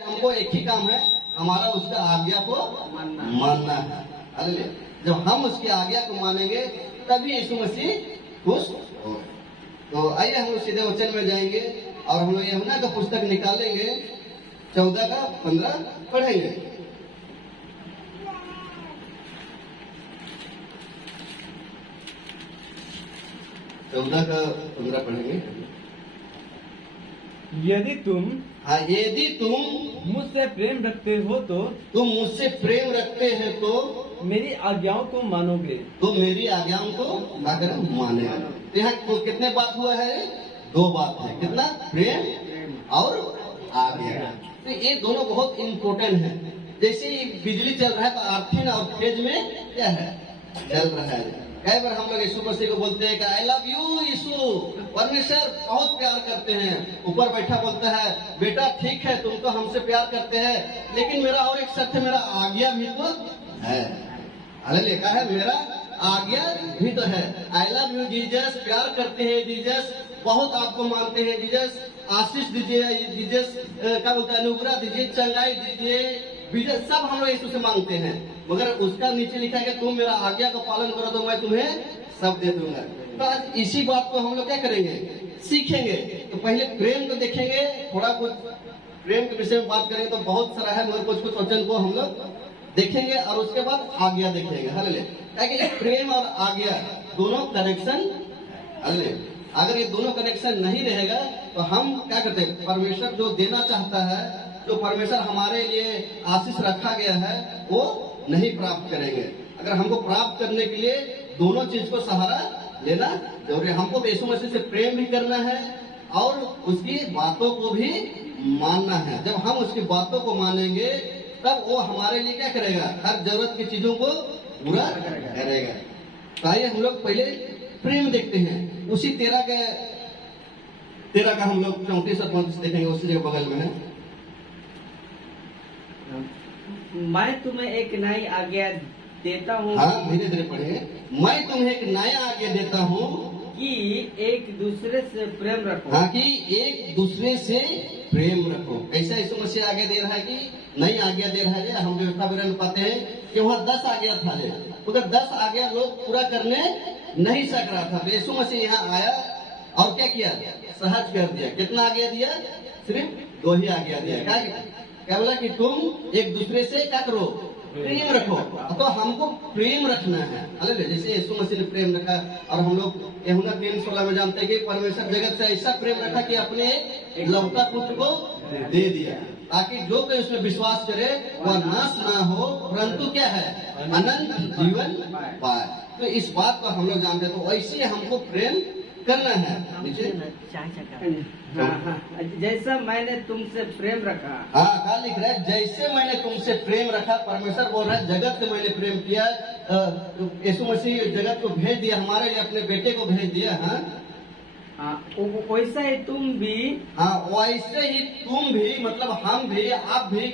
हमको एक ही काम है, हमारा उसका आज्ञा को मानना है। अरे जब हम उसकी आज्ञा को मानेंगे तभी यीशु मसीह खुश हो। तो आइए हम लोग सीधे वचन में जाएंगे और हम लोग यूहन्ना का पुस्तक निकालेंगे 14 का 15 पढ़ेंगे। चौदह का 15 पढ़ेंगे। यदि तुम यदि तुम मुझसे प्रेम रखते हो तो तुम मुझसे प्रेम रखते हैं तो मेरी आज्ञाओं को मानोगे। तो मेरी आज्ञाओं को अगर माने। यहाँ तो कितने बात हुआ है? 2 बात है। कितना? प्रेम और आज्ञा। तो ये दोनों बहुत इम्पोर्टेंट है। जैसे बिजली चल रहा है तो आर्थिन और फेज में क्या है? चल रहा है। कई बार हम लोग यीशु मसीह को बोलते हैं कि आई लव यू यीशु। परमेश्वर बहुत प्यार करते हैं। ऊपर बैठा बोलता है बेटा ठीक है तुम तो हमसे प्यार करते हैं, लेकिन मेरा और एक शर्त है, मेरा आज्ञा भी तो है। अरे लिखा है मेरा आज्ञा भी तो है। आई लव यू जीसस, प्यार करते हैं जीसस, बहुत आपको मानते हैं जीसस, आशीष दीजिए जीसस, क्या बोलते हैं अनुग्रह दीजिए, चंगाई दीजिए, विजय सब हम लोग यीशु से मांगते हैं। मगर उसका नीचे लिखा है कि तुम मेरा आज्ञा का पालन करो तो मैं तुम्हें सब दे दूंगा। तो आज इसी बात को हम लोग क्या करेंगे? सीखेंगे। तो पहले प्रेम को देखेंगे, थोड़ा कुछ प्रेम के विषय में बात करेंगे तो बहुत सारा है, मगर कुछ कुछ वचन को हम लोग देखेंगे और उसके बाद आज्ञा देखेंगे। हले ताकि प्रेम और आज्ञा दोनों कनेक्शन, हले अगर ये दोनों कनेक्शन नहीं रहेगा तो हम क्या करते हैं? परमेश्वर जो देना चाहता है, जो परमेश्वर हमारे लिए आशीष रखा गया है, वो नहीं प्राप्त करेंगे। अगर हमको प्राप्त करने के लिए दोनों चीज को सहारा लेना जरूरी है। हमको यीशु मसीह से प्रेम भी करना है और उसकी बातों को भी मानना है। जब हम उसकी बातों को मानेंगे तब वो हमारे लिए क्या करेगा? हर जरूरत की चीजों को पूरा करेगा। तो आइए हम लोग पहले प्रेम देखते हैं। उसी 13 का हम लोग 34 और 35 देखेंगे, उसी जगह बगल में है। मैं तुम्हें एक नई आज्ञा देता हूँ। हाँ धीरे धीरे पढ़े। मैं तुम्हें एक नया आज्ञा देता हूँ कि एक दूसरे से प्रेम रखो। हाँ कि एक दूसरे से प्रेम रखो। कैसा यीशु मसीह आज्ञा दे रहा है कि नई आज्ञा दे रहा है। हम व्यवस्था में पाते हैं कि वहाँ 10 आज्ञा था, मगर 10 आज्ञा लोग पूरा करने नहीं सक रहा था। तो यीशु मसीह यहाँ आया और क्या किया? सहज कर दिया। कितना आज्ञा दिया? सिर्फ 2 ही आज्ञा दिया। क्या बोला कि तुम एक दूसरे से क्या करो? प्रेम रखो। तो हमको प्रेम रखना है। अलग जैसे यीशु मसीह ने प्रेम रखा और हम लोग यूहन्ना 3:16 में जानते हैं कि परमेश्वर जगत से ऐसा प्रेम रखा कि अपने इकलौता पुत्र को दे दिया, ताकि जो कोई उसमें विश्वास करे वह नाश ना हो परंतु क्या है? अनंत जीवन पाए। तो इस बात को हम लोग जानते हैं। तो वैसे हमको प्रेम करना है। जैसा मैंने तुमसे प्रेम रखा। हाँ क्या लिख रहा है? जैसे मैंने तुमसे प्रेम रखा। परमेश्वर बोल रहा है जगत से मैंने प्रेम किया। यीशु मसीह जगत को भेज दिया, हमारे लिए अपने बेटे को भेज दिया। वैसा ही तुम भी। हाँ वैसे ही तुम भी, मतलब हम भी, आप भी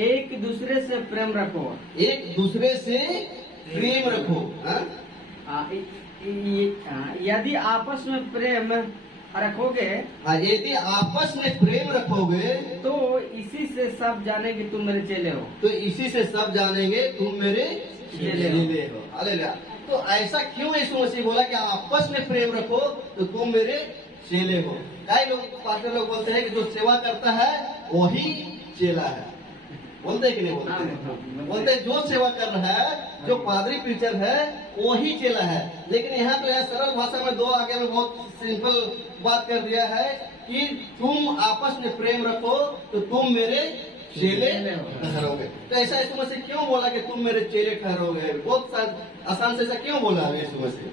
एक दूसरे से प्रेम रखो। एक दूसरे से प्रेम रखो। यदि आपस में प्रेम रखोगे, यदि आपस में प्रेम रखोगे तो इसी से सब जानेंगे तुम मेरे चेले हो। तो इसी से सब जानेंगे तुम मेरे चेले हो। हालेलुया। तो ऐसा क्यों यीशु मसीह बोला कि आपस में प्रेम रखो तो तुम मेरे चेले हो? कई लोग पास्टर लोग बोलते हैं कि जो सेवा करता है वही चेला है। बोलते हैं कि नहीं बोलते? बोलते हैं जो सेवा कर रहा है, जो पादरी प्रीचर है वही चेला है। लेकिन यहाँ तो सरल भाषा में 2 आगे में बहुत सिंपल बात कर दिया है कि तुम आपस में प्रेम रखो तो तुम मेरे चेले ठहरोगे। तो ऐसा यीशु मसीह क्यों बोला कि तुम मेरे चेले ठहरोगे? बहुत आसान से ऐसा क्यों बोला यीशु मसीह?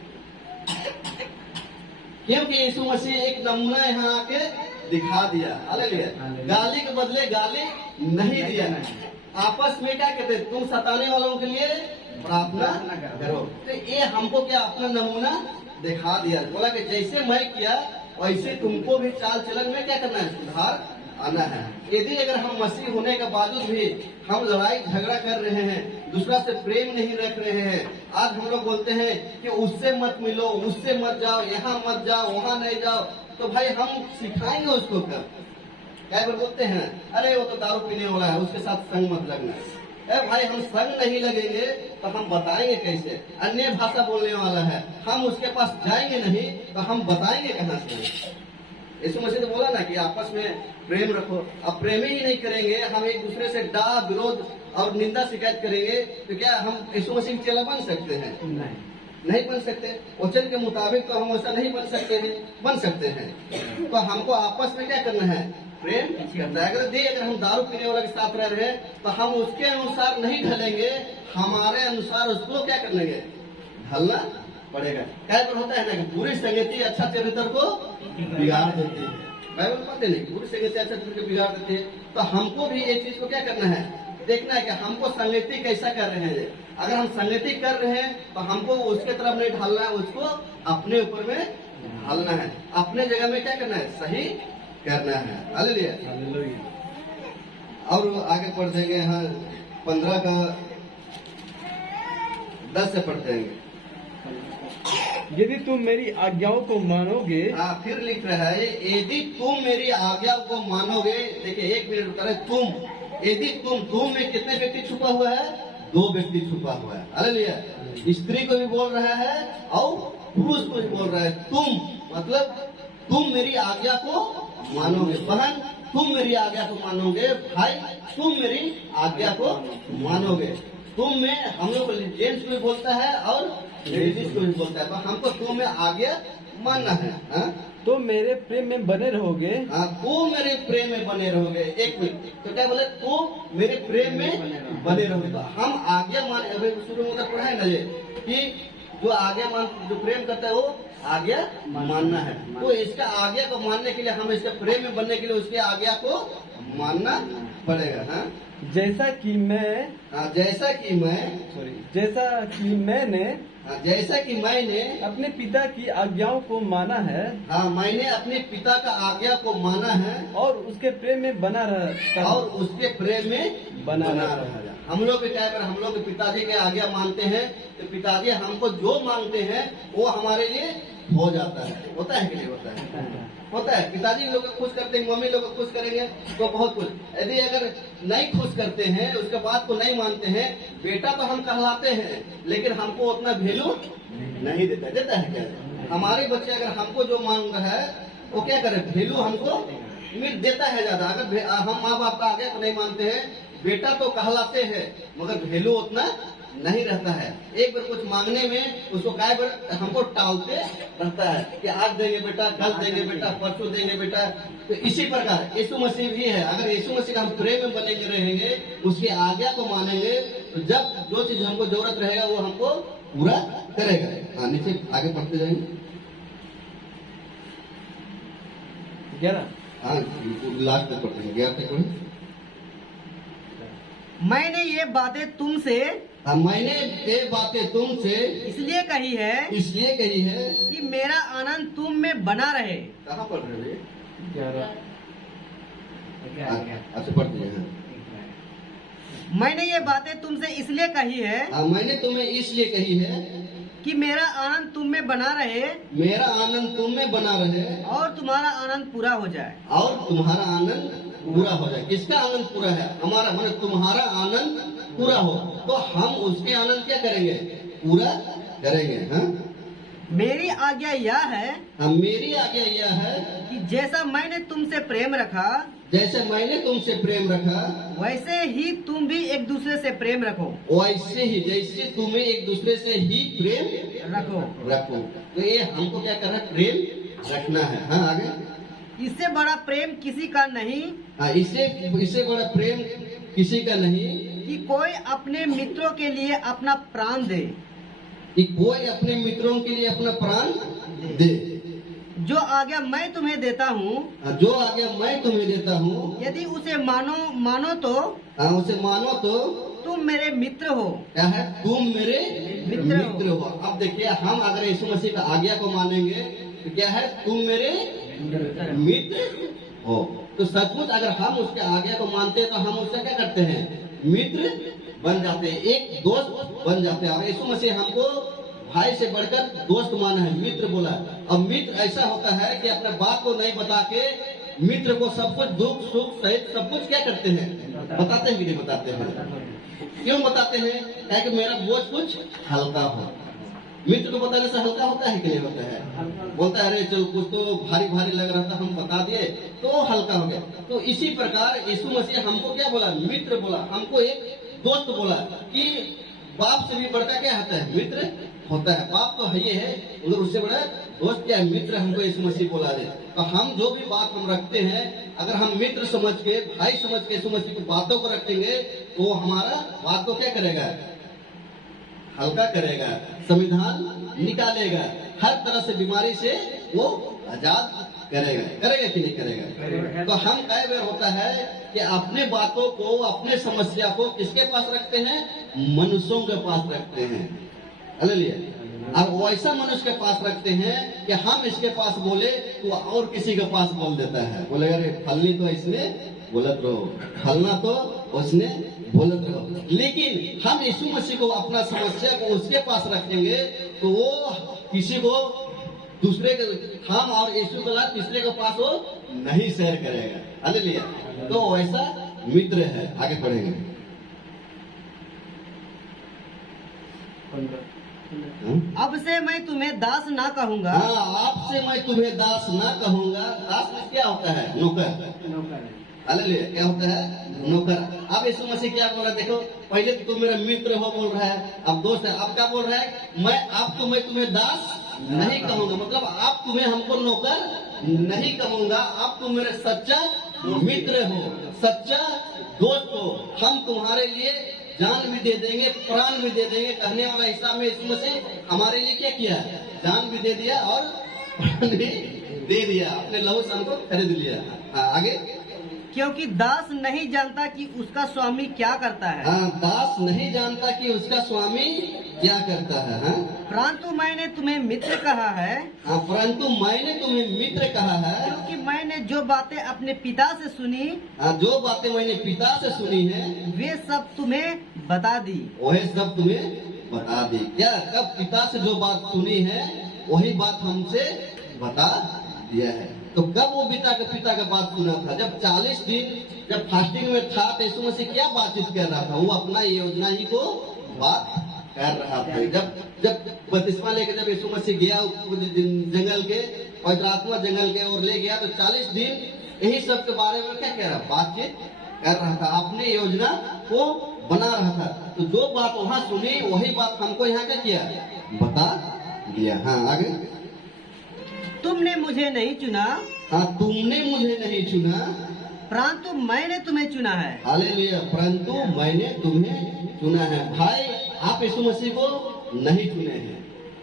क्योंकि यीशु मसीह एक नमूना यहाँ आके दिखा दिया। हालेलुया। गाली के बदले गाली नहीं दिया। आपस में क्या कहते? तुम सताने वालों के लिए प्रार्थना करो। तो ये हमको क्या अपना नमूना दिखा दिया। बोला कि जैसे मैं किया वैसे तुमको भी चाल चलन में क्या करना है? सुधार आना है। यदि अगर हम मसीह होने के बावजूद भी हम लड़ाई झगड़ा कर रहे हैं, दूसरा से प्रेम नहीं रख रहे हैं, आज हम लोग बोलते हैं कि उससे मत मिलो, उससे मत जाओ, यहाँ मत जाओ, वहाँ नहीं जाओ, तो भाई हम सिखाएंगे उसको कब? कई बार बोलते हैं अरे वो तो दारू पीने वाला है, उसके साथ संग मत लगना। अरे भाई हम संग नहीं लगेंगे तो हम बताएंगे कैसे? अन्य भाषा बोलने वाला है, हम उसके पास जाएंगे नहीं तो हम बताएंगे कहाँ से? यीशु मसीह ने बोला ना कि आपस में प्रेम रखो। अब प्रेम ही नहीं करेंगे, हम एक दूसरे से डाह विरोध और निंदा शिकायत करेंगे तो क्या हम यीशु मसीह के चेला बन सकते हैं? नहीं बन सकते। वचन के मुताबिक तो हम ऐसा नहीं बन सकते हैं। तो हमको आपस में क्या करना है? प्रेम करना है। अगर हम दारू पीने वाले के साथ रह रहे हैं तो हम उसके अनुसार नहीं ढलेंगे, हमारे अनुसार उसको क्या करेंगे? ढलना पड़ेगा। कई बार होता है ना कि बुरी संगति अच्छा चरित्र को बिगाड़ देती है। बाइबल पढ़ते नहीं कि बुरी संगति अच्छा चरित्र को बिगाड़ देती है। तो हमको भी ये चीज को क्या करना है? देखना है कि हमको संगति कैसा कर रहे हैं। अगर हम संगति कर रहे हैं तो हमको उसके तरफ नहीं ढालना है, उसको अपने ऊपर में ढालना है, अपने जगह में क्या करना है? सही करना है। हालेलुया। और आगे पढ़ देंगे यहाँ 15 का 10 से पढ़ते हैं। यदि तुम मेरी आज्ञाओं को मानोगे। फिर लिख रहा है यदि तुम मेरी आज्ञा को मानोगे। देखिए 1 मिनट रुका है। यदि तुम में कितने व्यक्ति छुपा हुआ है? 2 व्यक्ति छुपा हुआ है। हालेलुया। स्त्री को भी बोल रहा है और पुरुष को भी बोल रहा है। तुम मतलब तुम मेरी आज्ञा को मानोगे। बहन तुम मेरी आज्ञा को मानोगे। भाई तुम मेरी आज्ञा को मानोगे। तुम में हम लोग जेंट्स को भी बोलता है और लेडीज को भी बोलता है। तो हमको तुम में आज्ञा मानना है। तो मेरे प्रेम में बने रहोगे। तो मेरे प्रेम में बने रहोगे। 1 मिनट तो क्या बोले? तो मेरे प्रेम में बने रहोगे। तो हम आज्ञा मान, अभी शुरू में पढ़ा है ना ये कि जो आज्ञा जो प्रेम करता है वो आज्ञा मानना है। तो इसका आज्ञा को मानने के लिए, हम इसके प्रेम में बनने के लिए उसके आज्ञा को मानना पड़ेगा। जैसा कि मैंने अपने पिता की आज्ञाओं को माना है। मैंने अपने पिता का आज्ञा को माना है और उसके प्रेम में बना रहा। हम लोग क्या कर, हम लोग पिताजी के आज्ञा मानते हैं तो पिताजी हमको जो मांगते हैं वो हमारे लिए हो जाता है। होता है कि नहीं होता है? पिताजी लोग खुश करते हैं, मम्मी लोग खुश करेंगे तो बहुत कुछ। यदि अगर नहीं खुश करते हैं, उसके बात को नहीं मानते हैं, बेटा तो हम कहलाते हैं लेकिन हमको उतना वैल्यू नहीं देता है क्या? हमारे बच्चे अगर हमको जो मांग रहा है वो क्या करे? वैल्यू हमको देता है ज्यादा। अगर हम माँ बाप का आज्ञा को नहीं मानते हैं, बेटा तो कहलाते हैं मगर वैल्यू उतना नहीं रहता है। एक बार कुछ मांगने में उसको कई बार हमको टालते रहता है कि आज देंगे बेटा, कल देंगे बेटा, परसों देंगे बेटा। तो इसी प्रकार यीशु मसीह भी है। अगर यीशु मसीह का हम प्रेम में बनेंगे रहेंगे, उसकी आज्ञा को मानेंगे तो जब जो चीज हमको जरूरत रहेगा वो हमको पूरा करेगा। नीचे आगे पढ़ते जाएंगे। 11 लास्ट तक पढ़ते हैं। 11 तक पढ़े। मैंने ये बातें तुमसे इसलिए कही है कि मेरा आनंद तुम में बना रहे। कहाँ पढ़ रहे हैं? 11 अच्छा पढ़ते हैं। मैंने ये बातें तुमसे इसलिए कही है। मैंने तुम्हें इसलिए कही है कि मेरा आनंद तुम में बना रहे और तुम्हारा आनंद पूरा हो जाए। किसका आनंद पूरा है? हमारा, मतलब तुम्हारा आनंद पूरा हो तो हम उसके आनंद क्या करेंगे? पूरा करेंगे। मेरी आज्ञा यह है कि जैसा मैंने तुमसे प्रेम रखा वैसे ही तुम भी एक दूसरे से प्रेम रखो। जैसे तुम्हें एक दूसरे से ही प्रेम रखो। तो ये हमको क्या करना है? प्रेम रखना है। आगे। इससे बड़ा प्रेम किसी का नहीं। इससे बड़ा प्रेम किसी का नहीं कि कोई अपने मित्रों के लिए अपना प्राण दे। जो आज्ञा मैं तुम्हें देता हूँ यदि उसे मानो तो तुम मेरे मित्र हो। क्या है? तुम मेरे मित्र हो। अब देखिए, हम अगर यीशु मसीह का आज्ञा को मानेंगे तो क्या है? तुम मेरे मित्र हो। तो सचमुच अगर हम उसके आज्ञा को मानते हैं तो हम उससे क्या करते हैं? मित्र बन जाते हैं, एक दोस्त बन जाते हैं। और यीशु मसीह हमको भाई से बढ़कर दोस्त माना है, मित्र बोला। अब मित्र ऐसा होता है कि अपने बात को नहीं बता के मित्र को सब कुछ दुख सुख सहित सब कुछ क्या करते हैं, बताते हैं कि नहीं बताते हैं? क्यों बताते हैं? ताकि मेरा बोझ कुछ हल्का हो। मित्र को बताने से हल्का होता है कि नहीं होता है? बोलता है अरे चल कुछ तो भारी भारी लग रहा था, हम बता दिए तो हल्का हो गया। तो इसी प्रकार यीशु मसीह हमको क्या बोला? मित्र बोला। हमको एक दोस्त बोला कि बाप से भी बढ़कर क्या होता है? मित्र होता है। बाप तो है ये है, मगर उससे बड़ा दोस्त क्या है? मित्र हमको यीशु मसीह बोला दे। तो हम जो भी बात हम रखते हैं, अगर हम मित्र समझ के, भाई समझ के यीशु मसीह की बातों को रखेंगे तो हमारा बात को क्या करेगा? हल्का करेगा, संविधान निकालेगा, हर तरह से बीमारी से वो आजाद करेगा। करेगा कि नहीं करेगा? तो हम कई बार होता है कि अपने बातों को, अपने समस्या को किसके पास रखते हैं? मनुष्यों के पास रखते हैं। हालेलुया। और वैसा मनुष्य के पास रखते हैं कि हम इसके पास बोले तो और किसी के पास बोल देता है। बोले अरे फलनी तो इसने बोलत रहो, फलना तो उसने बोलत रहो। लेकिन हम यीशु मसीह को, अपना समस्या को उसके पास रखेंगे तो वो किसी को, दूसरे के, हम और यीशु के साथ तीसरे के पास वो नहीं शेयर करेगा। हालेलुया। तो वैसा मित्र है। आगे पढ़ेंगे। अब से मैं तुम्हें दास ना कहूंगा। हाँ, आपसे मैं तुम्हें दास ना कहूंगा। दास में क्या होता है? नौकर। हालेलुया। क्या होता है? नौकर। अब यीशु मसीह क्या बोल रहा है? देखो, पहले तो तुम मेरा मित्र हो बोल रहा है, अब दोस्त है। अब क्या बोल रहा है? मैं तुम्हें दास नहीं कहूंगा। मतलब आप तुम्हें हमको नौकर नहीं कहूंगा, आप तुम मेरे सच्चा मित्र हो, सच्चा दोस्त हो। हम तुम्हारे लिए जान भी दे देंगे, प्राण भी दे देंगे। कहने वाला हिसाब में यीशु मसीह हमारे लिए क्या किया? जान भी दे दिया और प्राण भी दे दिया। अपने लहू से हमको खरीद लिया। आगे। क्योंकि दास नहीं जानता कि उसका स्वामी क्या करता है। हाँ, दास नहीं जानता कि उसका स्वामी क्या करता है। हाँ? परंतु मैंने तुम्हें मित्र कहा है। हाँ, परंतु मैंने तुम्हें मित्र कहा है, क्योंकि मैंने जो बातें अपने पिता से सुनी, हाँ, जो बातें मैंने पिता से सुनी है वे सब तुम्हें बता दी। वही सब तुम्हें बता दी। क्या? कब पिता से जो बात सुनी है वही बात हमसे बता दिया है। तो कब वो पिता का बात सुना था? जब 40 दिन जब फास्टिंग में था तो यीशु मसीह क्या बातचीत कर रहा था? वो अपना योजना ही को बात कर रहा था। जब बपतिस्मा लेके जब यीशु मसीह गया जंगल के, पवित्र आत्मा जंगल के और ले गया, तो 40 दिन यही सब के बारे में क्या कह रहा? बातचीत कर रहा था, अपनी योजना को बना रहा था। तो जो बात वहाँ सुनी वही बात हमको यहाँ क्या किया? बता दिया। हाँ, आगे। तुमने मुझे नहीं चुना। हाँ, तुमने मुझे नहीं चुना, परंतु मैंने तुम्हें चुना है। हालेलुया। परंतु मैंने तुम्हें चुना है। भाई, आप यीशु मसीह को नहीं चुने हैं,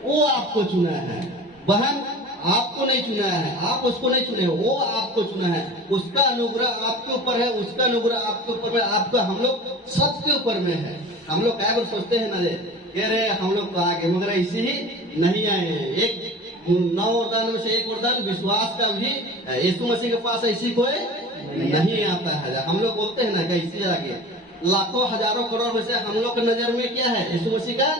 वो आपको चुना है। बहन, आपको नहीं चुना है, आप उसको नहीं चुने, वो आपको चुना है। उसका अनुग्रह आपके ऊपर है, उसका अनुग्रह आपके ऊपर है, आपका, हम लोग सबके ऊपर में है। हम लोग क्या सोचते हैं ना, कह रहे हम लोग तो आगे, मगर ऐसे ही नहीं आए हैं। एक 9 वरदान में से एक वरदान विश्वास का भी यीशु मसीह के पास ऐसी कोई नहीं आता है। हम लोग बोलते हैं ना कैसे आगे, लाखों हजारों करोड़ में से हम लोग की नजर में क्या है? यीशु मसीह का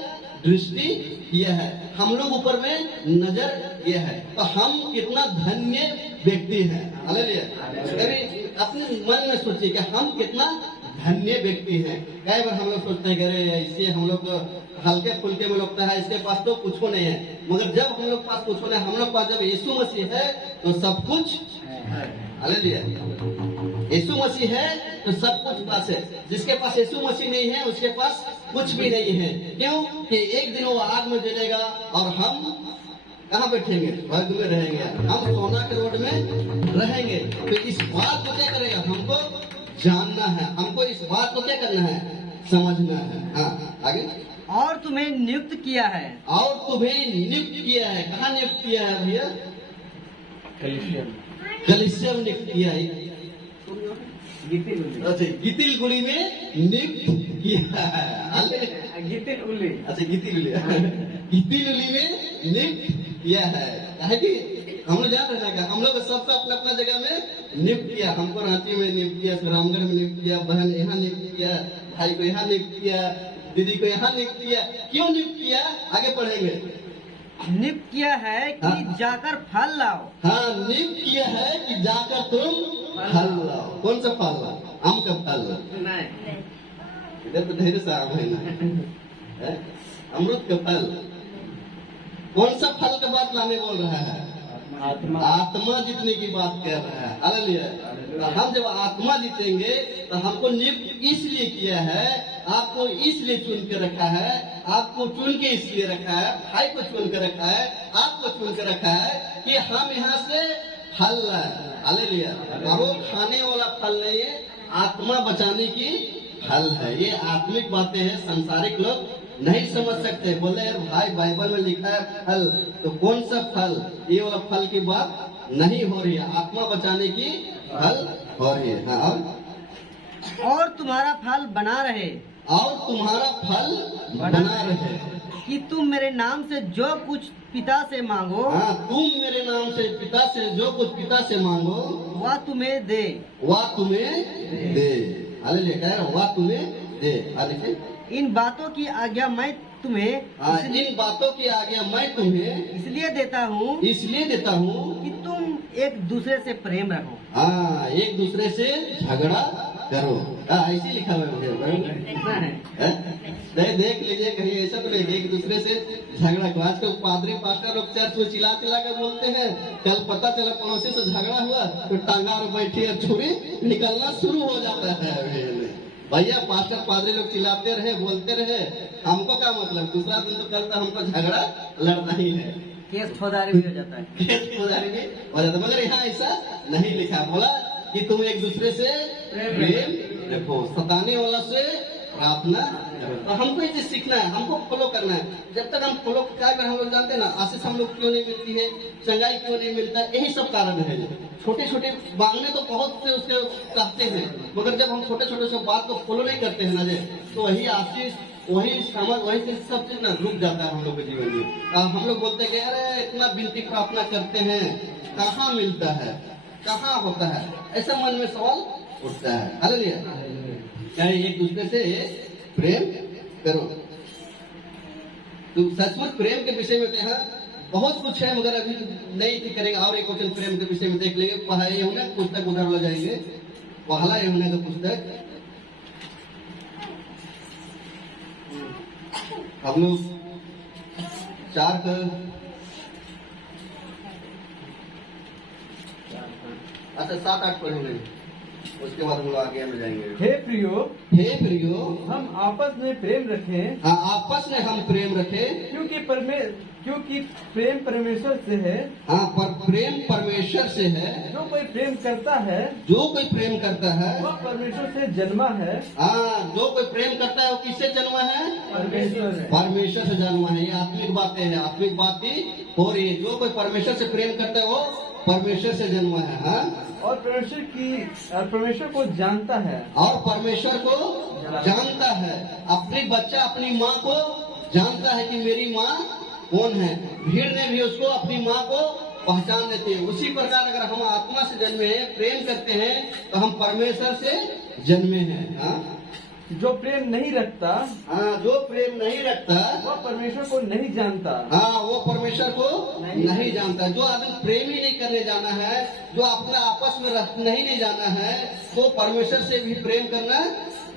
दृष्टि यह है, हम लोग ऊपर में नजर यह है। तो हम कितना धन्य व्यक्ति हैं। हालेलुया। कभी अपने मन में सोचिए कि हम कितना धन्य व्यक्ति हैं। कई बार हम लोग सोचते हैं कि अरे ऐसे हम लोग हल्के फुल्के में लगता है, इसके पास तो कुछ नहीं है। मगर जब हम लोग पास कुछ नहीं, हम लोग पास जब यीशु मसीह है तो सब कुछ है। हालेलुया। यीशु मसीह है तो सब कुछ पास है। जिसके पास यीशु मसीह नहीं है उसके पास कुछ भी नहीं है। क्यों? कि एक दिन वो आग में जलेगा और हम कहाँ बैठेंगे? स्वर्ग में रहेंगे, हम सोना के रोड में रहेंगे। तो इस बात को क्या करेगा? हमको जानना है, हमको इस बात को क्या करना है? समझना है। हाँ, आगे। और तुम्हें नियुक्त किया है। और तुम्हें नियुक्त किया है। कहाँ नियुक्त किया है भैया? कलीसिया में नियुक्त किया है। अच्छा, गितिलगुड़ी में नियुक्त किया है। गितिलगुड़ी। अच्छा, गितिलगुड़ी में नियुक्त किया है। है कि हम लोग जान रहे हैं, हम लोग सबको अपना अपना जगह में नियुक्त किया। हमको रांची में नियुक्त किया, रामगढ़ में नियुक्त किया, बहन यहाँ नियुक्त किया, भाई को यहाँ नियुक्त किया, दीदी को यहाँ नियुक्त किया। क्यों नियुक्त किया? आगे पढ़ेंगे। नियुक्त किया है कि हाँ। जाकर फल लाओ। हाँ, नियुक्त किया है कि जाकर तुम फल लाओ। कौन सा फल लाओ? आम का फल लाओ। नहीं, इधर तो ढेर सा आम है ना, है? अमरूद का फल। कौन सा फल का बात लाने बोल रहा है? आत्मा। आत्मा जीतने की बात कर रहा है। हालेलुया। तो हम जब आत्मा जीतेंगे तो हमको नियुक्त इसलिए किया है, आपको इसलिए चुन के रखा है, आपको चुन के इसलिए रखा है, भाई को चुन के रखा है, आपको चुन के रखा है कि हम यहाँ से फल लाए। हालेलुया। और वो खाने वाला फल नहीं है, आत्मा बचाने की फल है। ये आत्मिक बातें हैं, संसारिक लोग नहीं समझ सकते। बोले यार भाई बाइबल में लिखा है फल, तो कौन सा फल? ये वाला फल की बात नहीं हो रही है, आत्मा बचाने की फल हो रही है। हाँ, और तुम्हारा फल बना रहे, और तुम्हारा फल बना रहे कि तुम मेरे नाम से जो कुछ पिता से मांगो, हाँ, तुम मेरे नाम से पिता से जो कुछ पिता से मांगो वह तुम्हें दे। वह तुम्हें दे। हालेलुया। कह रहा वह तुम्हें दे। हालेलुया। इन बातों की आज्ञा मैं तुम्हें हाँ, इन बातों की आज्ञा मैं तुम्हें इसलिए देता हूँ इसलिए देता हूँ कि तुम एक दूसरे से प्रेम रखो। हाँ, एक दूसरे से झगड़ा करो। हाँ, ऐसे लिखा हुआ है। देख लीजिए कहीं ऐसा तो नहीं, एक दूसरे से झगड़ा करो। आजकल पादरी पास्टर लोग चर्च में चिल्ला चिल्ला कर बोलते हैं, कल पता चला पड़ोसी से झगड़ा हुआ तो टांगा और बैठी और छुरी निकलना शुरू हो जाता है। भैया पास्टर पादरी लोग चिल्लाते रहे, बोलते रहे, हमको क्या मतलब? दूसरा दिन तो कल तो हमको झगड़ा लड़ना ही है, केस फौजदारी भी हो जाता है। खेत गुजारी भी हो जाता है। मगर यहाँ ऐसा नहीं लिखा। बोला कि तुम एक दूसरे से प्रेम रखो, सताने वाला से प्रार्थना करो। तो हमको ये चीज सीखना है, हमको फॉलो करना है। जब तक हम फॉलो क्या करें, हम लोग जानते हैं ना, आशीष हम लोग क्यों नहीं मिलती है, चंगाई क्यों नहीं मिलता है, यही सब कारण है। छोटे छोटे मांगने तो बहुत से उसके चाहते हैं, मगर जब हम छोटे छोटे से बात को फॉलो नहीं करते हैं ना तो वही आशीष, वही समझ, वही चीज सब चीज ना रुक जाता है हम लोग के जीवन में। हम लोग बोलते हैं कि अरे इतना विनती प्रार्थना करते हैं, कहाँ मिलता है, कहाँ होता है, ऐसा मन में सवाल उठता है। हालेलुया। एक दूसरे से प्रेम करो। तो सचमुच प्रेम के विषय में कहा बहुत कुछ है, मगर अभी नहीं थी करेंगे। और एक क्वेश्चन प्रेम के विषय में देख लेंगे। पढ़ाई होने पुस्तक उधर ले जाएंगे, पहला होने का पुस्तक हम लोग 4 का अच्छा 7-8 पढ़ेंगे, उसके बाद हम लोग आगे में जाएंगे। हे प्रियो, हे प्रियो, हम आपस में प्रेम रखें, हाँ, आपस में हम प्रेम रखें, क्योंकि प्रेम परमेश्वर से है। हाँ, पर प्रेम परमेश्वर से है। जो कोई प्रेम करता है, जो कोई प्रेम करता है वह परमेश्वर से जन्मा है। हाँ, जो कोई प्रेम करता है वो किससे जन्मा है? परमेश्वर है। परमेश्वर से जन्मा है। ये आत्मिक बातें हैं, आत्मिक बातें हो रही है। जो कोई परमेश्वर से प्रेम करता है वो परमेश्वर से जन्मा है। हाँ, और परमेश्वर को जानता है। और परमेश्वर को जानता है। अपनी बच्चा अपनी माँ को जानता है कि मेरी माँ कौन है। भीड़ ने भी उसको अपनी माँ को पहचान लेती है। उसी प्रकार अगर हम आत्मा से जन्मे हैं, प्रेम करते हैं, तो हम परमेश्वर से जन्मे हैं। हाँ, जो प्रेम नहीं रखता, हाँ, जो प्रेम नहीं रखता वह परमेश्वर को नहीं जानता। हाँ, वो परमेश्वर को नहीं जानता। जो आदमी प्रेम ही नहीं करने जाना है, जो अपना आपस में नहीं जाना है, तो परमेश्वर से भी प्रेम करना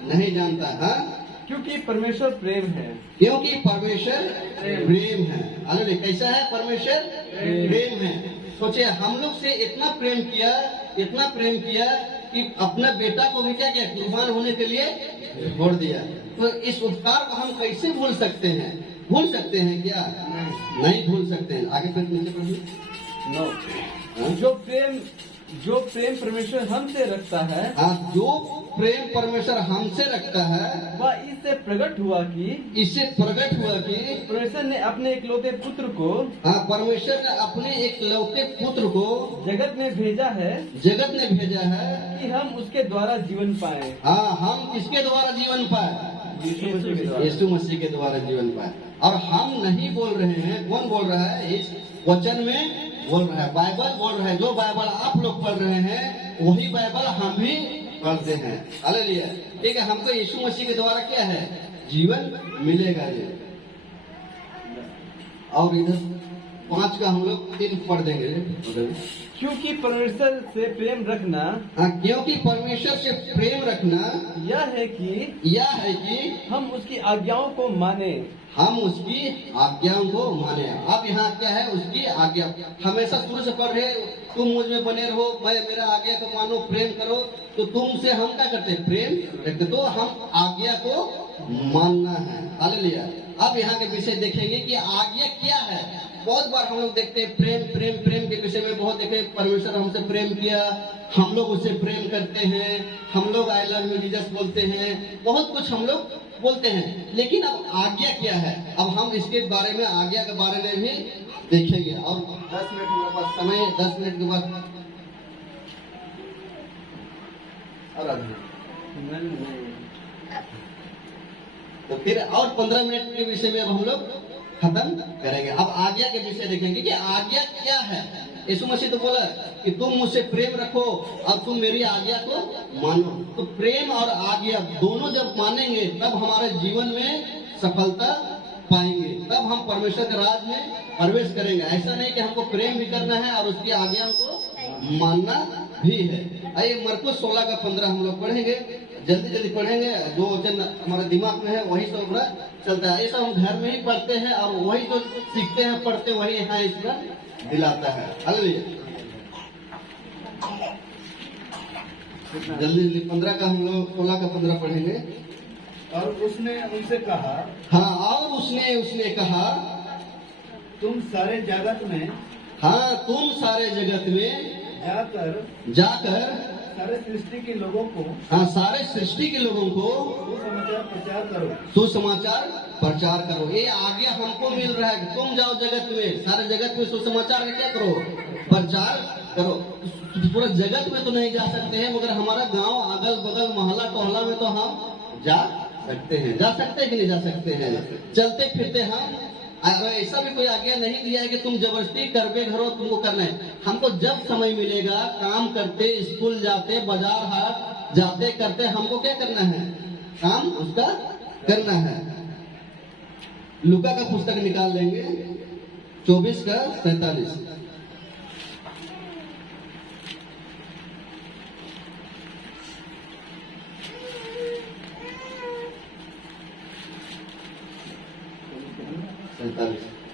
नहीं जानता। हाँ, क्योंकि परमेश्वर प्रेम है। क्योंकि परमेश्वर प्रेम है। अरे कैसा है? परमेश्वर प्रेम है। सोचे हम लोग से इतना प्रेम किया, इतना प्रेम किया कि अपना बेटा को भी क्या किया? कुर्बान होने के लिए छोड़ दिया। तो इस उपकार को हम कैसे भूल सकते हैं? भूल सकते हैं क्या? नहीं भूल सकते हैं। आगे फिर नीचे पढ़िए। नो, जो प्रेम परमेश्वर हमसे रखता है, हाँ, जो प्रेम परमेश्वर हमसे रखता है वह इससे प्रकट हुआ कि इससे प्रकट हुआ कि परमेश्वर ने अपने इकलौते पुत्र को, हाँ, परमेश्वर ने अपने एक लौटे पुत्र को जगत में भेजा है, जगत ने भेजा है कि हम उसके द्वारा जीवन पाए। हाँ, हम किसके द्वारा जीवन पाए? यीशु मसीह के द्वारा। यीशु मसीह के द्वारा जीवन पाए। और हम नहीं बोल रहे हैं, कौन बोल रहा है? इस वचन में बोल रहा है, बाइबल बोल रहा है। जो बाइबल आप लोग पढ़ रहे हैं वही बाइबल हम भी पढ़ते हैं। हालेलुया। ठीक है, हमको यीशु मसीह के द्वारा क्या है? जीवन मिलेगा। ये और इधर 5 का हम लोग 3 पढ़ देंगे। क्योंकि परमेश्वर से प्रेम रखना हाँ, क्योंकि परमेश्वर से प्रेम रखना यह है कि हम उसकी आज्ञाओं को माने। उसकी आज्ञाओं को माने। अब यहाँ क्या है, उसकी आज्ञा। हमेशा शुरू से पढ़ रहे, तुम मुझ में बने रहो, मैं मेरा आज्ञा को मानो, प्रेम करो। तो तुमसे हम क्या करते हैं, प्रेम रखते। तो हम आज्ञा को मानना है। हालेलुया। अब यहाँ के विषय देखेंगे कि आज्ञा क्या है। बहुत बार हम लोग देखते हैं प्रेम प्रेम प्रेम के विषय में बहुत देखे, परमेश्वर हमसे प्रेम किया, हम लोग उससे प्रेम करते हैं, हम लोग आई लव यू जीसस बोलते हैं, बहुत कुछ हम लोग बोलते हैं। लेकिन अब आज्ञा क्या है, अब हम इसके बारे में, आज्ञा के बारे में भी देखेंगे। और 10 मिनट हमारे पास समय, 10 मिनट के बाद और तो फिर और 15 मिनट के विषय में अब हम लोग खत्म करेंगे। अब आज्ञा के विषय देखेंगे कि आज्ञा क्या है। यीशु मसीह तो बोला कि तुम मुझसे प्रेम रखो और तुम मेरी आज्ञा को मानो। तो प्रेम और आज्ञा दोनों जब मानेंगे तब हमारे जीवन में सफलता पाएंगे, तब हम परमेश्वर के राज में प्रवेश करेंगे। ऐसा नहीं कि हमको प्रेम भी करना है और उसकी आज्ञा को मानना भी है। आइए मरकुस 16 का 15 हम लोग पढ़ेंगे, जल्दी जल्दी पढ़ेंगे। जो वचन हमारे दिमाग में है वही सब पूरा चलता है। ये सब हम घर में ही पढ़ते हैं और वही जो सीखते हैं पढ़ते वही यहाँ इसमें दिलाता है। हालेलुया। जल्दी जल्दी 15 का हम लोग 16 का 15 पढ़ेंगे। और उसने उनसे कहा, हाँ, और उसने कहा, तुम सारे जगत में, हाँ, तुम सारे जगत में जाकर सारे सृष्टि के लोगों को, हाँ, सारे सृष्टि के लोगों को सुसमाचार प्रचार करो। सुसमाचार प्रचार करो। ये आज्ञा हमको मिल रहा है कि तुम जाओ जगत में, सारे जगत में सुसमाचार का क्या करो, प्रचार करो। पूरा जगत में तो नहीं जा सकते हैं, मगर हमारा गांव, अगल बगल, मोहल्ला टोहला में तो हम जा सकते हैं। जा सकते हैं कि नहीं जा सकते हैं, चलते फिरते हम। ऐसा भी कोई आज्ञा नहीं दिया है कि तुम जबरदस्ती करके घरो तुमको करना है। हमको जब समय मिलेगा, काम करते, स्कूल जाते, बाजार हाट जाते करते, हमको क्या करना है, काम उसका करना है। लूका का पुस्तक निकाल लेंगे 24 का 47।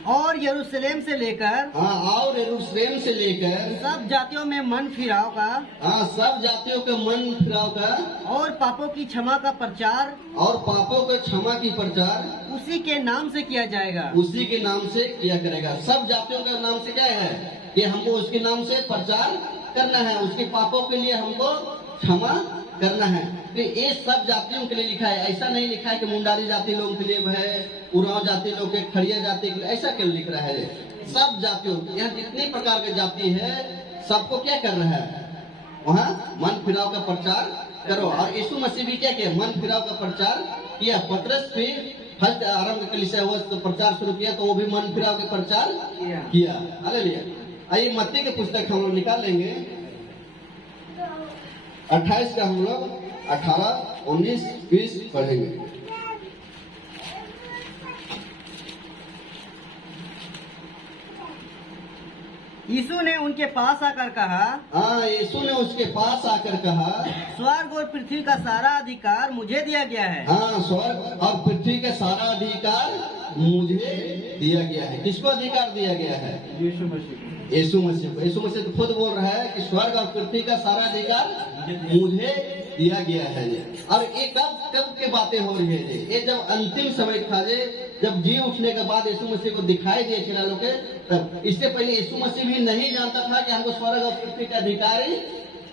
और यरूशलेम से लेकर, हाँ, और यरूशलेम से लेकर सब जातियों में मन फिराव का, हाँ, सब जातियों के मन फिराव का, और पापों की क्षमा का प्रचार, और पापों के क्षमा की प्रचार उसी के नाम से किया जाएगा। उसी के नाम से किया करेगा। सब जातियों के नाम से क्या है कि हमको उसके नाम से प्रचार करना है, उसके पापों के लिए हमको क्षमा करना है। तो ये सब जातियों के लिए लिखा है। ऐसा नहीं लिखा है कि मुंडारी जाति लोगों के लिए है, उरांव जाति लोग के, खड़िया जाति के लिए, ऐसा क्यों लिख रहा है। सब जातियों, यहाँ जितने प्रकार के जाति है सबको क्या कर रहा है, वहाँ मन फिराव का प्रचार करो। और यीशु मसीह भी क्या किया, मन फिराव का प्रचार किया। पतरस भी फर्स्ट आरंभ के लिए हुआ तो प्रचार शुरू किया, तो वो भी मन फिराव का प्रचार किया। हालेलुया। आइए मत्ती के पुस्तक हम लोग निकाल लेंगे 28 का हम लोग 18, 19, 20 पढ़ेंगे। यीशु ने उनके पास आकर कहा, हाँ, यीशु ने उसके पास आकर कहा, स्वर्ग और पृथ्वी का सारा अधिकार मुझे दिया गया है। हाँ, स्वर्ग और पृथ्वी का सारा अधिकार मुझे दिया गया है। किसको अधिकार दिया गया है, यीशु मसीह। यीशु मसीह को। यीशु मसीह तो खुद बोल रहा है कि स्वर्ग और पृथ्वी का सारा अधिकार मुझे दिया गया है। और ये कब के बातें हो रही है, ये जब अंतिम समय था, जब जी उठने के बाद यीशु मसीह को दिखाई दिए चेला लोग के, तब। इससे पहले यीशु मसीह भी नहीं जानता था कि हमको स्वर्ग और पृथ्वी का अधिकार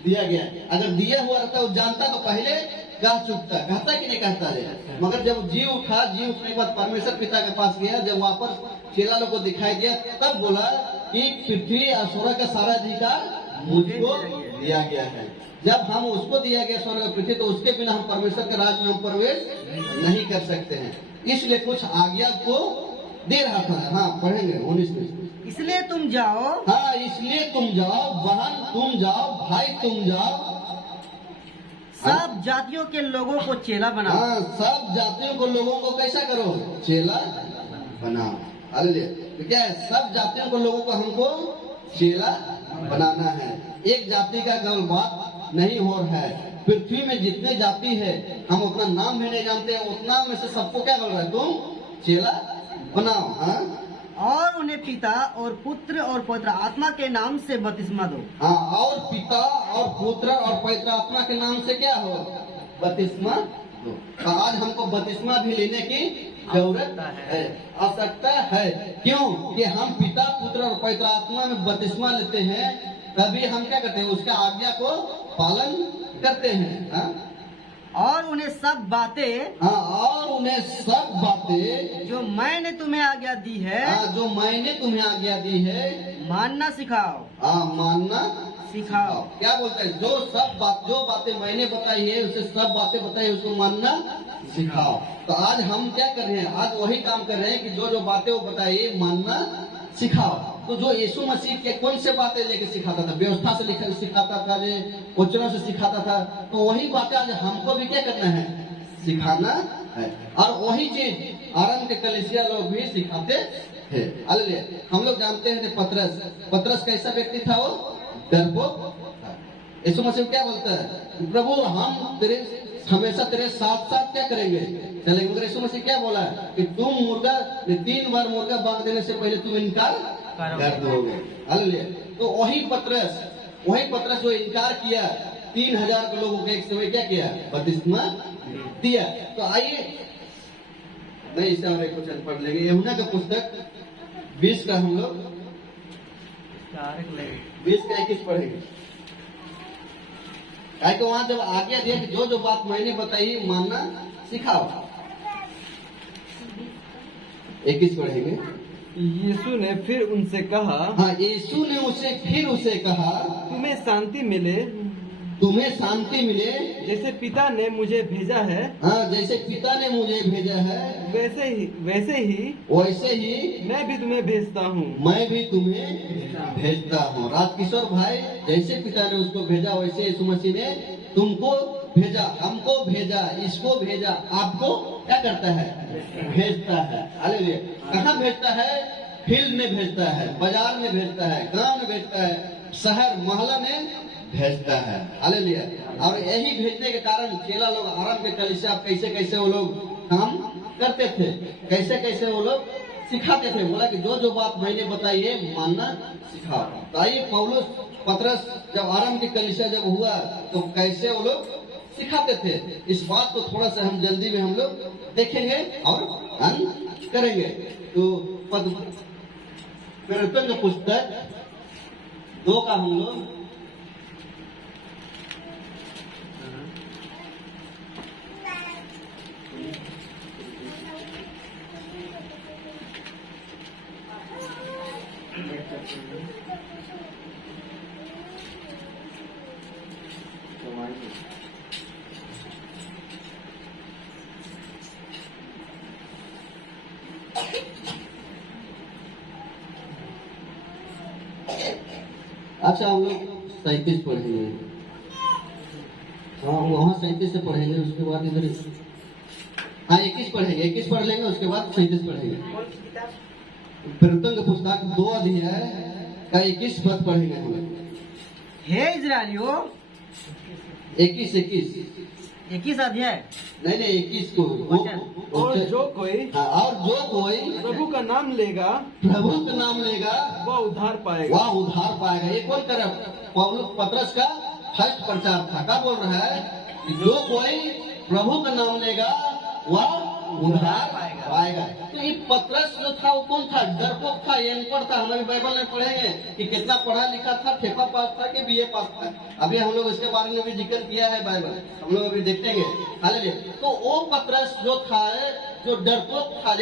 दिया गया। अगर दिया हुआ रहता वो जानता तो पहले कह चुकता, कहता कि नहीं कहता है। मगर जब जी उठा, जी उठने के बाद परमेश्वर पिता के पास गया, जब वापस चेला लोग को दिखाई दिया, तब बोला कि पृथ्वी और स्वर्ग का सारा अधिकार मुझको दिया गया है। जब हम उसको दिया गया स्वर्ग और पृथ्वी, तो उसके बिना हम परमेश्वर के राज में हम प्रवेश नहीं कर सकते हैं। इसलिए कुछ आज्ञा को दे रहा था। हाँ, पढ़ेंगे 19 में। इसलिए तुम जाओ, हाँ, इसलिए तुम जाओ, बहन तुम जाओ, भाई तुम जाओ, सब जातियों के लोगों को चेला बनाओ। हाँ, सब जातियों को लोगों को कैसा करो, चेला बनाओ। हालेलुया। तो क्या है, सब जातियों को लोगों को हमको चेला बनाना है। एक जाति का केवल बात नहीं हो रहा है, पृथ्वी में जितने जाति है हम उतना नाम भी नहीं जानते हैं, उतना में से सबको क्या बोल रहा है, तुम चेला बनाओ। हाँ, और उन्हें पिता और पुत्र और पवित्र आत्मा के नाम से बपतिस्मा दो। हाँ, और पिता और पुत्र और पवित्र आत्मा के नाम से क्या हो, बपतिस्मा दो। तो आज हमको बपतिस्मा भी लेने की जरूरत है, आवश्यकता है। क्यों कि हम पिता पुत्र और पवित्र आत्मा में बपतिस्मा लेते हैं, तभी हम क्या करते हैं, उसका आज्ञा को पालन करते हैं। हाँ? और उन्हें सब बातें, हाँ, और उन्हें सब बातें जो मैंने तुम्हें आज्ञा दी है, हाँ, जो मैंने तुम्हें आज्ञा दी है, मानना सिखाओ। हाँ, मानना सिखाओ। क्या बोलते हैं, जो बातें मैंने बताई है, उसे सब बातें बताई, उसको मानना सिखाओ। तो आज हम क्या कर रहे हैं, आज वही काम कर रहे हैं कि जो जो बातें वो बताइए, मानना सिखाओ। तो जो यीशु मसीह के कौन से बातें लेके सिखाता था, व्यवस्था से सिखाता था, वचनों से सिखाता था, तो वही बातें आज हमको भी क्या करना है, सिखाना है। और वही चीज आरंभ के कलीसिया लोग भी सिखाते थे। हालेलुया। हम लोग जानते हैं पतरस कैसा व्यक्ति था, वो डरपोक। यीशु मसीह क्या बोलता है, प्रभु हम तेरे हमेशा तेरे साथ साथ क्या करेंगे, चलेंगे। मगर यीशु मसीह क्या बोला कि तुम 3 बार मुर्गा बांध देने से पहले तुम इनकार कर दोगे। हालेलुया। तो वही पतरस जो इनकार किया, 3000 के लोगों को एक समय क्या किया, बपतिस्मा दिया। तो आइए नहीं इसे हम एक वचन पढ़ लेंगे, यूहन्ना का पुस्तक 20 का हम लोग 20 का 21 पढ़ेंगे। तो वहां जब आज्ञा दिया कि जो जो बात मैंने बताई मानना सिखाओ। 21 पढ़ेंगे। यीशु ने फिर उनसे कहा, हाँ, यीशु ने उसे कहा, तुम्हें शांति मिले, जैसे पिता ने मुझे भेजा है, हाँ, जैसे पिता ने मुझे भेजा है, वैसे ही मैं भी तुम्हें भेजता हूँ। राजकिशोर भाई, जैसे पिता ने उसको भेजा, वैसे यीशु मसीह ने तुमको भेजा, हमको भेजा, इसको भेजा, आपको क्या करता है, भेजता है। हालेलुया। कहाँ भेजता है, फील्ड में भेजता है, बाजार में भेजता है, गांव में भेजता है, शहर मोहल्ला में भेजता है। हालेलुया। और यही भेजने के कारण चेला लोग आरंभ के कलीसिया कैसे वो लोग काम करते थे, कैसे वो लोग सिखाते थे। बोला कि जो जो बात मैंने बताई है मानना सिखाओ। तो आइए पतरस जब आरंभ की कलीसिया जब हुआ तो कैसे वो लोग सिखाते थे, इस बात को थोड़ा सा हम जल्दी में हम लोग देखेंगे और अंत करेंगे। तो प्रकटन का पुस्तक 2 का हम लोग अच्छा हम लोग 37 पढ़ेंगे। हाँ, वहाँ 37 से पढ़ेंगे, उसके बाद इधर 21 पढ़ेंगे, 21 पढ़ लेंगे, उसके बाद 37 पढ़ेंगे। प्रकटन का पुस्तक 2 अध्याय का 21 पद पढ़ेंगे हम लोग। हे इजराइलियों, 21 अध्याय नहीं 21 को। और जो कोई प्रभु का नाम लेगा, वह उद्धार पाएगा। ये कौन तरफ पतरस का फर्स्ट प्रचार था। क्या बोल रहा है, जो कोई प्रभु का नाम लेगा वह उद्धार पाएगा। तो ये पतरस जो था वो कौन था, डरपोक था, अनपढ़ था। हम अभी बाइबल में पढ़ेंगे कि कितना पढ़ा लिखा था, ठेका पास था कि बीए पास था। अभी हम लोग इसके बारे में भी जिक्र किया है बाइबल, हम लोग अभी देखेंगे। हालेलुया। तो वो पतरस जो था, जो डरपोक था,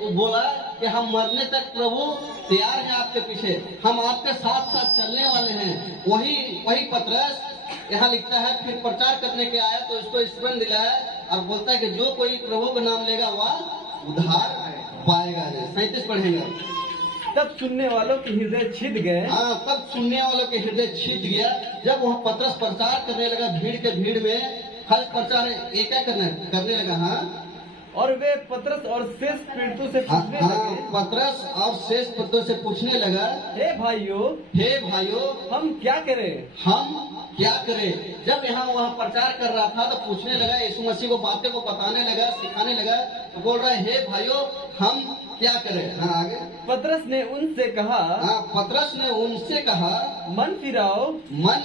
वो बोला कि हम मरने तक प्रभु तैयार हैं आपके पीछे, हम आपके साथ साथ चलने वाले हैं। वही पतरस यहाँ लिखता है, फिर प्रचार करने के आया तो इसको स्मरण दिलाया और बोलता है कि जो कोई प्रभु का नाम लेगा वह उद्धार पाएगा। 37 पढ़ेंगे। तब सुनने वालों के हृदय छिद गए। हाँ, तब सुनने वालों के हृदय छिद गया। जब वह पतरस प्रचार करने लगा भीड़ में, हर प्रचार ये क्या करने लगा। हाँ, और वे पतरस और शेष प्रेरितों से पूछने लगे, पतरस और शेष प्रेरितों से पूछने लगा, हे भाइयों, हे भाइयों, हम क्या करें? हम क्या करें? जब यहाँ वहाँ प्रचार कर रहा था तो पूछने लगा, यीशु मसीह को बातें को बताने लगा, सिखाने लगा, तो बोल रहा है, हे भाइयों, हम क्या करें? हाँ, आगे। पतरस ने उनसे कहा, पतरस ने उनसे कहा, मन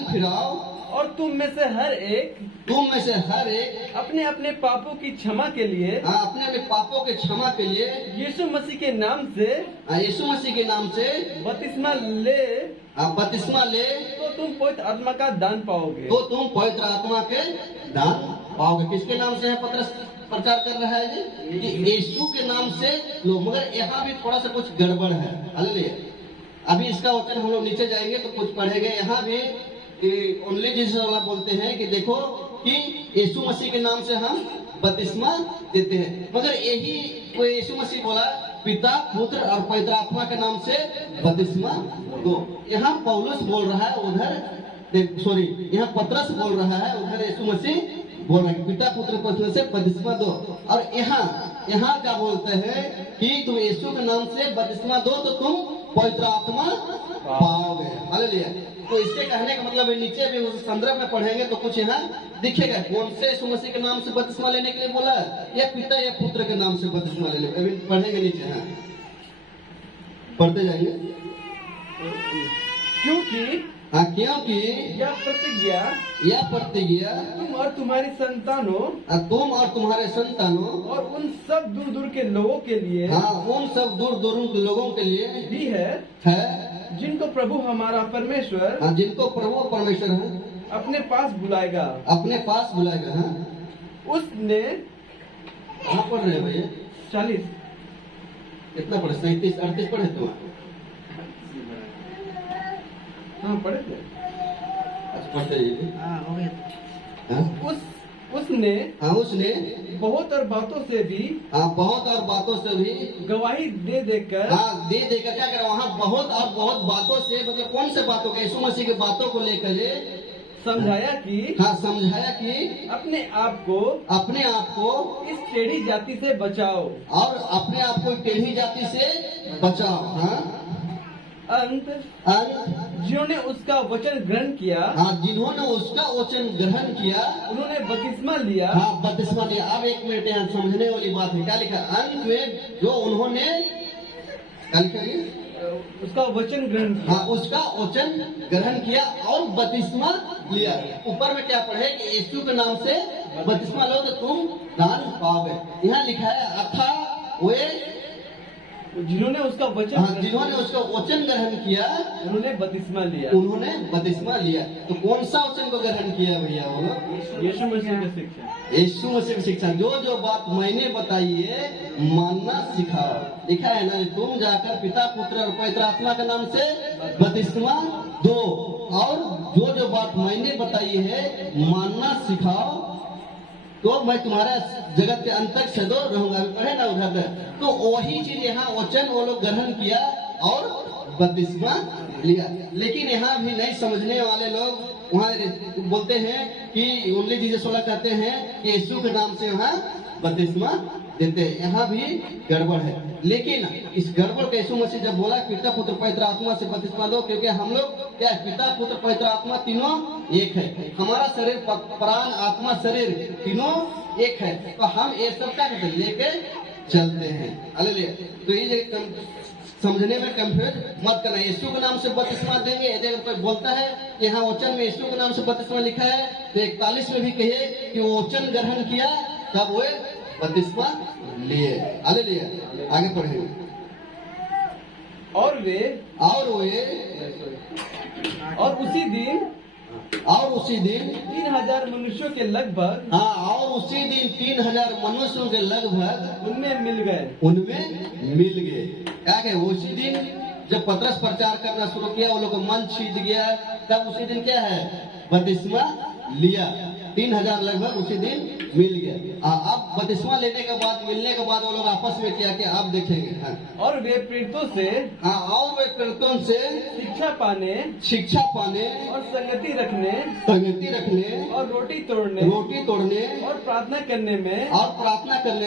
फिराओ और तुम में से हर एक अपने अपने पापों की क्षमा के लिए, अपने अपने पापों के क्षमा के लिए यीशु मसीह के नाम से बपतिस्मा ले, तो तुम पवित्र आत्मा का दान पाओगे। के दान पाओगे। किसके नाम से है पतरस प्रचार कर रहा है जी? कि यीशु के नाम से लो। मगर यहाँ भी थोड़ा सा कुछ गड़बड़ है। हालेलुया। अभी इसका वचन हम लोग नीचे जाएंगे तो कुछ पढ़ेंगे। यहाँ भी ओनली जीसस वाला बोलते हैं कि देखो कि यीशु मसीह के नाम से हम बपतिस्मा देते हैं, मगर यही वो यीशु मसीह बोला पिता, पुत्र और पवित्र आत्मा के नाम से बपतिस्मा दो। यहाँ पौलुस बोल रहा है, उधर यहाँ पतरस बोल रहा है, उधर यीशु मसीह बोल रहा है पिता, पुत्र, पवित्र से बपतिस्मा दो। और यहाँ क्या बोलते हैं कि तुम यीशु के नाम से बपतिस्मा दो तो तुम पवित्र आत्मा पाओगे। हालेलुया। तो इसके कहने का मतलब नीचे भी उस संदर्भ में पढ़ेंगे तो कुछ यहाँ दिखेगा। कौन से यीशु मसीह के नाम से बपतिस्मा लेने के लिए बोला, या पिता या पुत्र के नाम से बपतिस्मा लेने, अभी पढ़ेंगे नीचे। हाँ, पढ़ते जाएंगे। क्योंकि यह प्रतिज्ञा तुम और तुम्हारे संतानों और उन सब दूर दूर के लोगों के लिए, उन सब दूर दूर के लोगों के लिए भी है जिनको प्रभु हमारा परमेश्वर, जिनको प्रभु परमेश्वर है अपने पास बुलाएगा। हाँ। उसने कहाँ पढ़ रहे भैया? 40 कितना पढ़े? 37 38 पढ़े तुम? हाँ, पढ़े थे। अच्छा, पढ़ते हो गया। उसने बहुत और बातों से भी गवाही दे देकर क्या करा? वहाँ बहुत और बहुत बातों से, मतलब कौन से बातों के? यीशु मसीह की बातों को लेकर समझाया कि अपने आप को इस टेढ़ी जाति से बचाओ, और अपने आप को टेढ़ी जाति से बचाओ। हाँ, अंत जिन्होंने उसका वचन ग्रहण किया, उन्होंने बपतिस्मा लिया। बपतिस्मा लिया। अब एक मिनट यहाँ समझने वाली बात है। क्या लिखा? अंत में जो उन्होंने उसका वचन ग्रहण किया, उसका वचन ग्रहण किया और बपतिस्मा लिया। ऊपर में क्या पढ़े कि यीशु के नाम से बपतिस्मा लो तो तुम दान पाओगे। यहाँ लिखा है अथा वे जिन्होंने उसका वचन ग्रहण किया, उन्होंने बपतिस्मा लिया। तो कौन सा वचन को ग्रहण किया भैया? वो यीशु मसीह की शिक्षा। जो बात मैंने बताई है मानना सिखाओ। लिखा है ना, तुम जाकर पिता, पुत्र और पवित्र आत्मा के नाम से बपतिस्मा दो, और जो बात मैंने बताई है मानना सिखाओ, तो मैं तुम्हारा जगत के अंत तक सदैव रहूंगा। पढ़े ना उधर। तो वही चीज यहाँ वचन वो लोग ग्रहण किया और बपतिस्मा लिया। लेकिन यहाँ भी नहीं समझने वाले लोग वहाँ बोलते हैं कि ओनली जीसस वाला कहते हैं कि यीशु के नाम से वहाँ बपतिस्मा देते हैं। यहाँ भी गड़बड़ है। लेकिन इस गड़बड़ का यीशु मसीह जब बोला पिता, पुत्र, पवित्र आत्मा से बपतिस्मा दो, क्योंकि हम लोग क्या है, पिता, पुत्र, पवित्र आत्मा तीनों एक है। हमारा शरीर, प्राण, आत्मा, शरीर तीनों एक है। तो हम ये सब क्या करते हैं? लेके चलते हैं। हालेलुया। तो ये समझने में कंफ्यूज मत करना। यीशु के नाम से बपतिस्मा देंगे। यदि अगर कोई बोलता है कि यहाँ वचन में यीशु के नाम से बपतिस्मा लिखा है, तो 41 में भी कहे कि वो वचन ग्रहण किया तब वो बपतिस्मा लिए। हालेलुया। आगे पढ़ेंगे। और उसी दिन 3000 मनुष्यों के लगभग, और उसी दिन 3000 मनुष्यों के लगभग उनमें मिल गए। क्या है? उसी दिन जब पतरस प्रचार करना शुरू किया, वो लोग का मन छीद गया, तब उसी दिन क्या है? बपतिस्मा लिया। 3000 लगभग उसी दिन मिल गया। अब बपतिस्मा लेने के बाद, मिलने के बाद वो लोग आपस में क्या किया आप देखेंगे। हाँ, और वे प्रेरितों से हाँ, और वे प्रेरितों से शिक्षा पाने शिक्षा पाने और संगति रखने और रोटी तोड़ने और प्रार्थना करने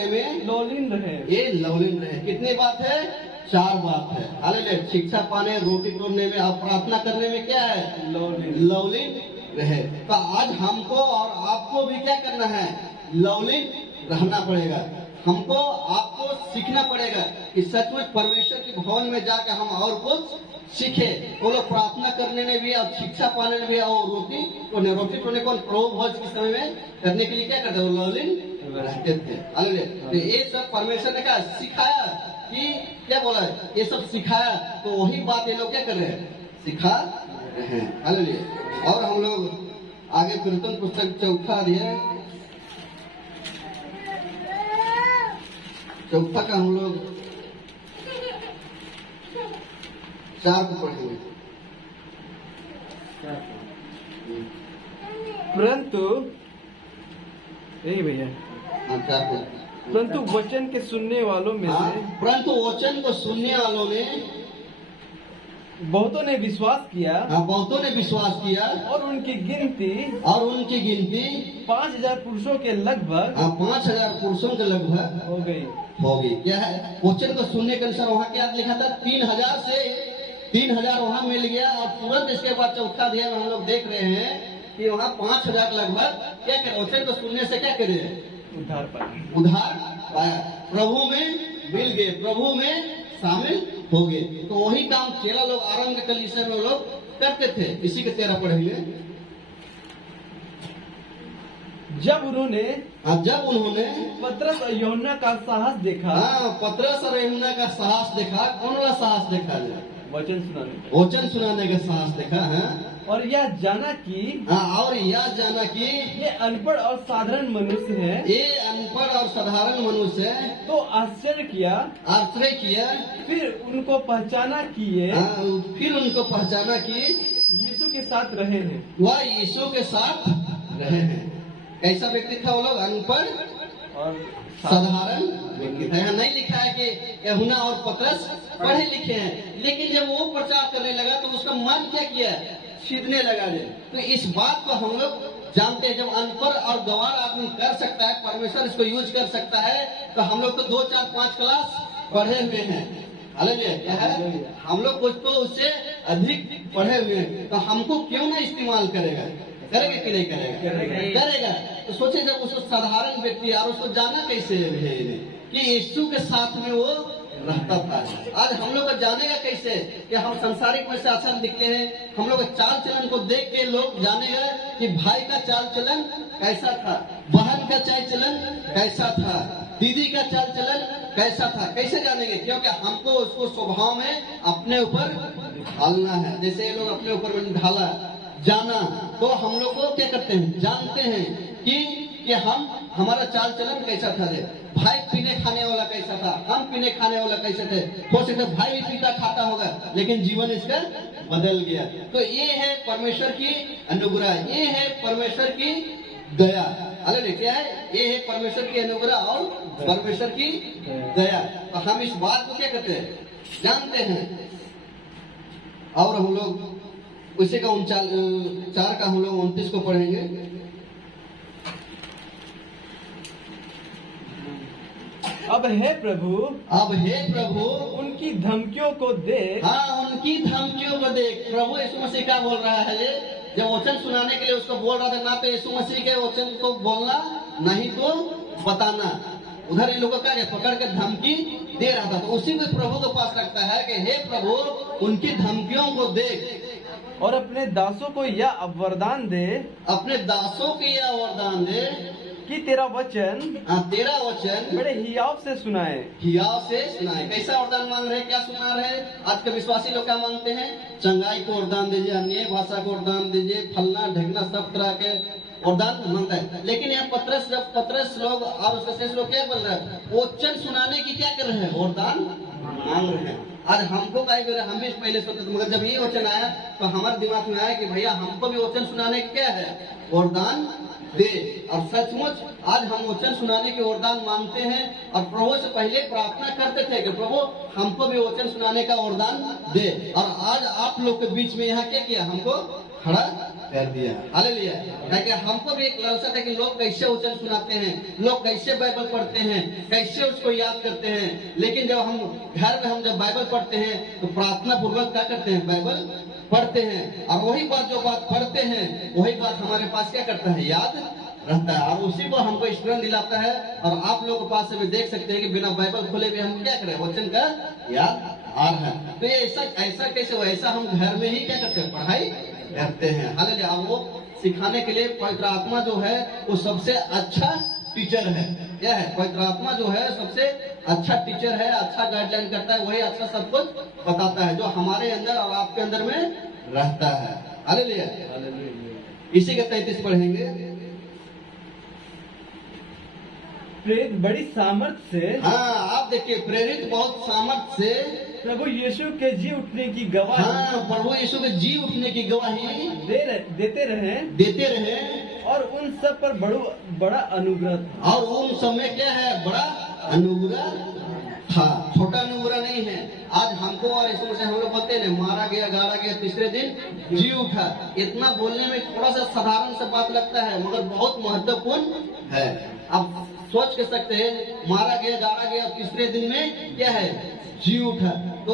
में लौलीन रहे। ये लवलीन रहे। कितनी बात है? 4 बात है। हालेलुया। शिक्षा पाने, रोटी तोड़ने में और प्रार्थना करने में क्या है? लवलीन रहे। तो आज हमको और आपको भी क्या करना है? लवलीन रहना पड़ेगा। हमको आपको सीखना पड़ेगा कि सचमुच परमेश्वर के भवन में जाकर हम और कुछ सीखे। वो लोग प्रार्थना करने में भी और शिक्षा पाने में भी और रोटी तोड़ने को प्रभु भोज के समय में करने के लिए क्या करते? वो लवलीन रहते थे। हालेलुया। तो ये सब परमेश्वर ने क्या सिखाया कि क्या बोला है? ये सब सिखाया। तो वही बात ये लोग क्या कर रहे हैं? सिखा रहे हैं। हालेलुया। और हम लोग आगे कीर्तन पुस्तक 4 अध्याय 4 का हम लोग 4 को पढ़ेंगे। परंतु यही भैया, हाँ, 4 को। परंतु वचन के सुनने वालों में हाँ, से परंतु वचन को सुनने वालों ने बहुतों ने विश्वास किया बहुतों ने विश्वास किया और उनकी गिनती 5000 पुरुषों के लगभग 5000 पुरुषों के लगभग हो गई। होगी। क्या है? वचन को सुनने के अनुसार वहाँ क्या लिखा था? 3000 वहाँ मिल गया। और तुरंत इसके बाद 4 अध्याय में हम लोग देख रहे हैं कि वहाँ 5000 लगभग क्या करे? वचन को सुनने से क्या करे? उद्धार पाया, प्रभु में मिल गए, प्रभु में शामिल हो गए। तो वही काम चेला लोग आरंभ के कलीसिया में लोग करते थे। इसी के 13 पढ़ेंगे। जब उन्होंने पतरस और यूहन्ना का साहस देखा, पतरस और यूहन्ना का साहस देखा। कौन वाला साहस देखा? वचन सुनाने का साहस देखा है। और यह जाना कि ये अनपढ़ और साधारण मनुष्य है। तो आश्चर्य किया। फिर उनको पहचाना कि यीशु के साथ रहे हैं। वह यीशु के साथ रहे हैं। कैसा व्यक्ति था वो लोग? अनपढ़ और साधारण व्यक्ति था। यहाँ नहीं लिखा है कि यूहन्ना और पतरस पढ़े लिखे हैं, लेकिन जब वो प्रचार करने लगा तो उसका मन क्या किया? सीधने लगा। तो इस बात को हम लोग जानते हैं। जब अनपढ़ और गंवार आदमी कर सकता है, परमेश्वर इसको यूज कर सकता है, तो हम लोग तो 2, 4, 5 क्लास पढ़े हुए हैं। हालेलुया। क्या है? हम लोग कुछ तो उससे अधिक पढ़े हुए हैं। तो हमको क्यों ना इस्तेमाल करेगा कि नहीं करेगा। तो सोचे जब उसको साधारण व्यक्ति और उसको जाना कैसे है कि यीशु के साथ में वो रहता था। आज हम लोग को जानेगा कैसे कि हम संसारिक में से आचरण दिखते हैं? हम लोग चाल चलन को देख के लोग जानेगा कि भाई का चाल चलन कैसा था, बहन का चाल चलन कैसा था, दीदी का चाल चलन कैसा था। कैसे जानेंगे? क्योंकि हमको उसको स्वभाव में अपने ऊपर ढालना है। जैसे ये लोग अपने ऊपर ढाला जाना, तो हम लोग को क्या करते हैं? जानते हैं कि हम हमारा चाल चलन कैसा था। रे भाई पीने खाने वाला कैसा था, हम पीने खाने वाला कैसे थे। हो सकता है भाई भी पीता खाता होगा, लेकिन जीवन इसका बदल गया। तो ये है परमेश्वर की अनुग्रह, ये है परमेश्वर की दया। हालेलुया। क्या है? ये है परमेश्वर की अनुग्रह और परमेश्वर की दया। तो हम इस बात को क्या करते हैं? जानते हैं। और हम लोग उसी का 4 का हम लोग 29 को पढ़ेंगे। अब हे प्रभु उनकी धमकियों को देख। उनकी धमकियों को देख। प्रभु यीशु मसीह क्या बोल रहा है? जब वचन सुनाने के लिए उसको बोल रहा था, ना तो यीशु मसीह के वचन को बोलना, नहीं तो बताना। उधर इन लोगों का पकड़ कर धमकी दे रहा था। तो उसी को प्रभु के पास रखता है कि हे प्रभु उनकी धमकियों को देख और अपने दासों को यह वरदान दे कि तेरा वचन बड़े हियाव से सुनाए। कैसा वरदान मांग रहे? क्या सुना रहे? आज के विश्वासी लोग क्या मांगते हैं? चंगाई को वरदान दीजिए, अन्य भाषा को वरदान दीजिए, फलना ढकना सब तरह के वरदान मांगता है। लेकिन यहाँ पतरस लोग और उसके शेष लोग क्या बोल रहे हैं? वचन सुनाने की क्या कर रहे हैं? वरदान मांग रहे हैं। आज हमको क्या कर रहे हैं, हम भी पहले सोचते थे, मगर जब ये वचन आया तो हमारे दिमाग में आया कि भैया हमको भी वचन सुनाने क्या है, वरदान दे। और सचमुच आज हम वचन सुनाने के वरदान मांगते हैं और प्रभु से पहले प्रार्थना करते थे कि प्रभु हमको भी वचन सुनाने का वरदान दे। और आज आप लोग के बीच में यहाँ क्या किया, हमको खड़ा कर दिया। हालेलुया। ताकि हमको भी एक लालसा था कि लोग कैसे वचन सुनाते हैं, लोग कैसे बाइबल पढ़ते हैं, कैसे उसको याद करते हैं। लेकिन जब हम घर में हम जब बाइबल पढ़ते हैं तो प्रार्थना पूर्वक क्या करते हैं, बाइबल पढ़ते हैं। और वही बात जो बात पढ़ते हैं वही बात हमारे पास क्या करता है, याद रहता है। और उसी को हमको स्मरण दिलाता है। और आप लोगों के पास से भी देख सकते हैं कि बिना बाइबल खोले भी हम क्या करें, वचन का याद आ रहा है। तो ये ऐसा कैसे हो, ऐसा हम घर में ही क्या करते हैं, पढ़ाई करते हैं। हालेलुया। और वो सिखाने के लिए पवित्र आत्मा जो है वो सबसे अच्छा टीचर है। क्या है, पवित्र आत्मा जो है सबसे अच्छा टीचर है, अच्छा गाइडलाइन करता है, वही अच्छा सब कुछ बताता है जो हमारे अंदर और आपके अंदर में रहता है। हालेलुया। इसी के 33 पढ़ेंगे। प्रेरित बड़ी सामर्थ्य से, हाँ आप देखिए, प्रेरित बहुत सामर्थ्य से प्रभु यीशु के जी उठने की गवाही हाँ प्रभु यीशु के जी उठने की गवाही देते रहे और उन सब पर बड़ा अनुग्रह था। और उन सब में क्या है, बड़ा अनुग्रह था, छोटा अनुग्रह नहीं है। आज हमको और यीशु से हम लोग बोलते हैं मारा गया, गाड़ा गया, तीसरे दिन जी उठा। इतना बोलने में थोड़ा सा साधारण सा बात लगता है मगर बहुत महत्वपूर्ण है। आप सोच के सकते हैं, मारा गया, गाड़ा गया, तीसरे दिन में क्या है, जी उठा। तो